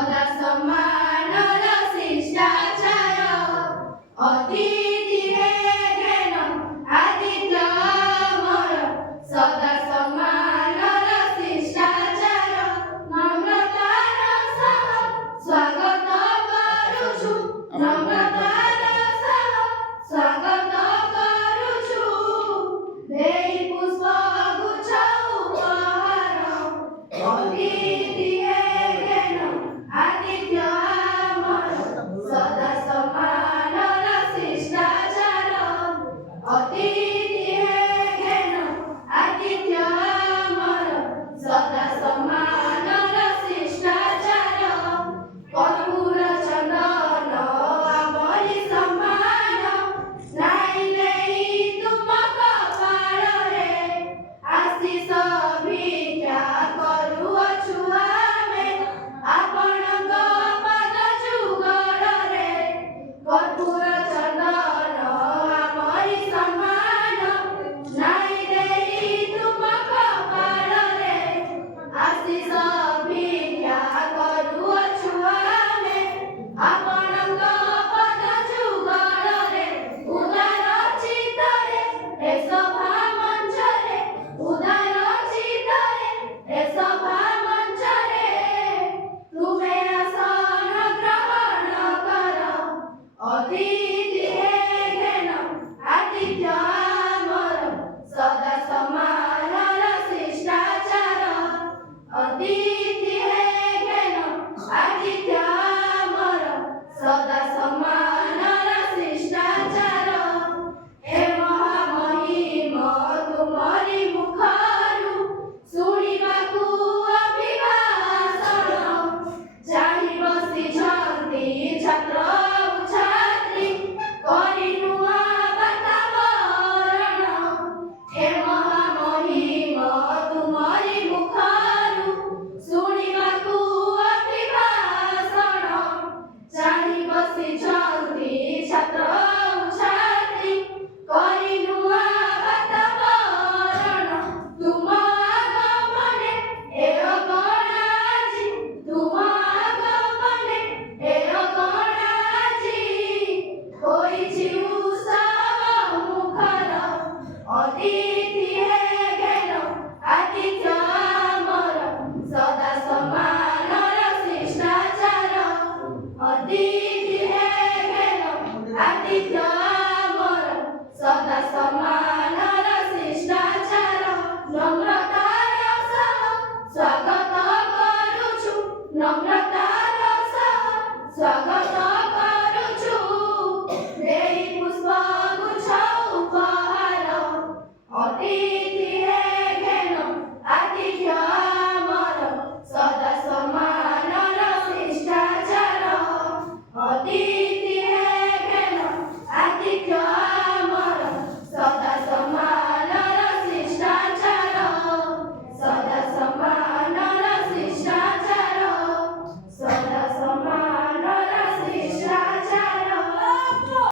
ସଦା ସମ୍ମାନର ଶିଷ୍ଟାଚାର ଅତିଥି ହେ ଘେନ ଆତିଥ୍ୟ ମୋର ସଦା ସମ୍ମାନର ଶିଷ୍ଟାଚାର ନମ୍ରତାର ସହ ସ୍ୱାଗତ କରୁଛୁ ନମ୍ରତାର ସହ ସ୍ୱାଗତ କରୁଛୁ ଦେଇ ପୁଷ୍ପ ଗୁଚ୍ଛ ଉପହାର ଅତିଥି ହେ ଘେନ ଆତିଥ୍ୟ ଆମର ସଦା ସମ୍ମାନର ଶିଷ୍ଟାଚାର ଅତିଥି ହେ ଘେନ ଆତିଥ୍ୟ ଆମର ସଦା ସମ୍ମାନର ଶିଷ୍ଟାଚାର କର୍ପୂର ଚନ୍ଦନ ଆମରି ସମ୍ମାନ ନାଇଲେ ତୁମ କପାଳରେ ଆଶିଷ ବି